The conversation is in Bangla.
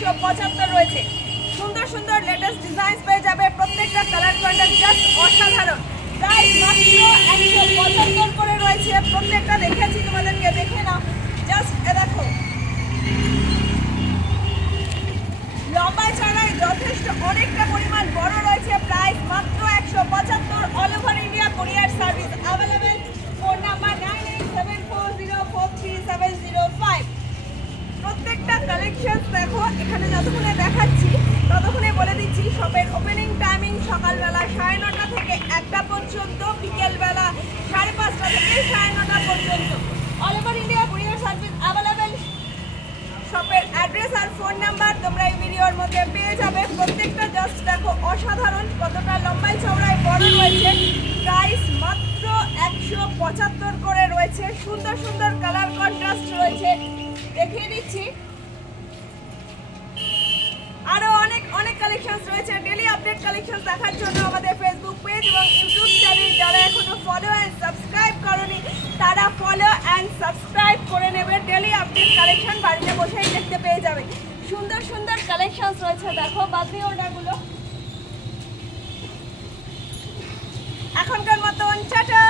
175 রয়েছে। সুন্দর সুন্দর লেটেস্ট ডিজাইন পেয়ে যাবে, প্রত্যেকটা কালার কন্ট্রাস্ট জাস্ট অসাধারণ। প্রাইস মাত্র 175 করে রয়েছে। প্রত্যেকটা দেখেছি তোমাদেরকে, দেখে নাও। জাস্ট দেখো, লম্বা চড়াই যথেষ্ট অনেকটা পরিমাণ বড় রয়েছে। প্রাইস মাত্র 175। অল ওভার ইন্ডিয়া কোরিয়ার সার্ভিস অ্যাভেলেবেল। Phone number 9874043705। প্রত্যেকটা কালেকশন দেখো, এখানে যতক্ষণে দেখাচ্ছি ততক্ষণে বলে দিচ্ছি শপের ওপেনিং টাইমিং সকালবেলা 9:30 থেকে 1টা পর্যন্ত, বিকেলবেলা 5:30 থেকে 9:30 পর্যন্ত। All over India courier service available. শপের অ্যাড্রেস আর ফোন নাম্বার তোমরা এই ভিডিওর মধ্যে পেয়ে যাবে। প্রত্যেকটা জাস্ট দেখো অসাধারণ, কতটা লম্বাই চওড়ায় বড় রয়েছে। প্রাইস মাত্র 175 করে রয়েছে। সুন্দর সুন্দর কালার কন্ট্রাস্ট রয়েছে, দেখিয়ে দিচ্ছি। আরো অনেক অনেক কালেকশন রয়েছে। ডেইলি আপডেট কালেকশন দেখার জন্য আমাদের ফেসবুক পেজ এবং ইউটিউব চ্যানেল যারা এখনো ফলো এন্ড সাবস্ক্রাইব করনি তারা ফলো এন্ড সাবস্ক্রাইব করে নেবে। ডেইলি আপডেট কালেকশন বাড়িতে বসেই দেখতে পেয়ে যাবে। সুন্দর সুন্দর কালেকশন রয়েছে, দেখো বাকি ওটাগুলো। এখনকার মতন টাটা।